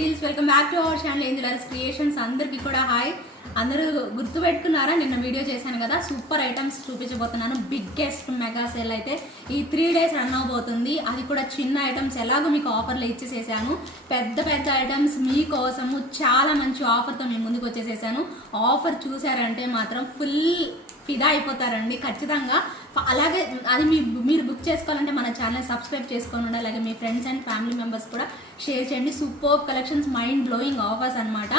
Angeles, welcome back to our channel angels creations. అందరికీ కూడా hi. అందరూ గుర్తుపెట్టుకున్నారా? నిన్న వీడియో చేశాను కదా, సూపర్ ఐటమ్స్ చూపించబోతున్నాను. బిగ్గెస్ట్ మెగా సేల్ అయితే ఈ 3 days రన్ అవబోతుంది. అది కూడా చిన్న ఐటమ్స్ ఎలాగో మీకు ఆఫర్లు ఇచ్చేసేసాను. పెద్ద పెద్ద ఐటమ్స్ మీకోసము చాలా మంచి ఆఫర్తో మేము ముందుకు వచ్చేసేసాను. ఆఫర్ చూసారంటే మాత్రం ఫుల్ ఫిదా అయిపోతారండి ఖచ్చితంగా. అలాగే అది మీరు బుక్ చేసుకోవాలంటే మన ఛానల్ సబ్స్క్రైబ్ చేసుకొని ఉండాలి. అలాగే మీ ఫ్రెండ్స్ అండ్ ఫ్యామిలీ మెంబర్స్ కూడా షేర్ చేయండి. Super collections, mind blowing offers అనమాట.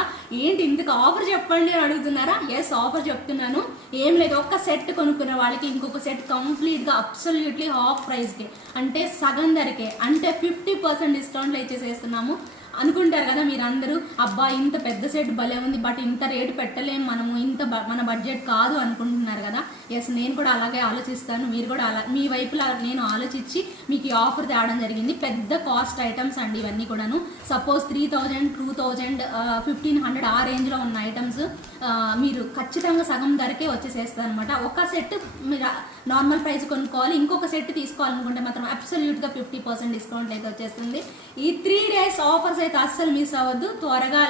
ఏంటి ఇంతకు ఆఫర్ చెప్పండి అని అడుగుతున్నారా? ఎస్, ఆఫర్ చెప్తున్నాను. ఏం లేదు, ఒక్క సెట్ కొనుక్కున్న వాళ్ళకి ఇంకొక సెట్ కంప్లీట్గా అబ్సల్యూట్లీ హాఫ్ ప్రైస్కి, అంటే సగం ధరకే, అంటే 50% డిస్కౌంట్లో ఇచ్చేసేస్తున్నాము. అనుకుంటారు కదా మీరందరూ, అబ్బా ఇంత పెద్ద సెట్ భలే ఉంది, బట్ ఇంత రేటు పెట్టలేము మనము, మన బడ్జెట్ కాదు అనుకుంటున్నారు కదా. ఎస్, నేను కూడా అలాగే ఆలోచిస్తాను. మీరు కూడా మీ వైపులా నేను ఆలోచించి మీకు ఈ ఆఫర్ తేవడం జరిగింది. పెద్ద కాస్ట్ ఐటమ్స్ అండి ఇవన్నీ కూడాను. సపోజ్ 3000, 2000, 1500 ఆ రేంజ్లో ఉన్న ఐటమ్స్ మీరు ఖచ్చితంగా సగం ధరకే వచ్చేసేస్తుంది అనమాట. ఒక సెట్ మీరు నార్మల్ ప్రైస్ కొనుక్కోవాలి, ఇంకొక సెట్ తీసుకోవాలనుకుంటే మాత్రం అబ్సల్యూట్గా 50% డిస్కౌంట్ అయితే వచ్చేస్తుంది. ఈ 3 days ఆఫర్స్ అయితే అస్సలు మిస్ అవ్వద్దు. త్వరగా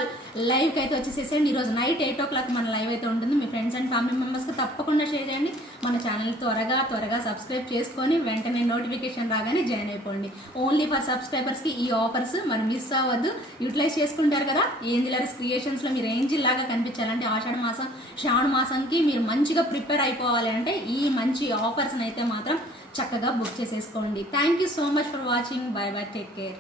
లైవ్కి అయితే వచ్చేసేసేయండి. ఈరోజు నైట్ 8 o'clock మన లైవ్ అయితే ఉంటుంది. మీ ఫ్రెండ్స్ అండ్ ఫ్యామిలీ మెంబర్స్కి తప్పకుండా షేర్ చేయండి. మన ఛానల్ త్వరగా సబ్స్క్రైబ్ చేసుకొని వెంటనే నోటిఫికేషన్ రాగానే జాయిన్ అయిపోండి. ఓన్లీ ఫర్ సబ్స్క్రైబర్స్కి ఈ ఆఫర్స్ మరి మిస్ అవ్వద్దు. యూటిలైజ్ చేసుకుంటారు కదా. ఏంజిల్స్ క్రియేషన్స్లో మీరు ఏంజిల్ లాగా కనిపించాలంటే శ్రావణ మాసంకి మీరు మంచిగా ప్రిపేర్ అయిపోవాలి అంటే ఈ మంచి ఆఫర్స్ని అయితే మాత్రం చక్కగా బుక్ చేసేసుకోండి. Thank you so much for watching. By by, take care.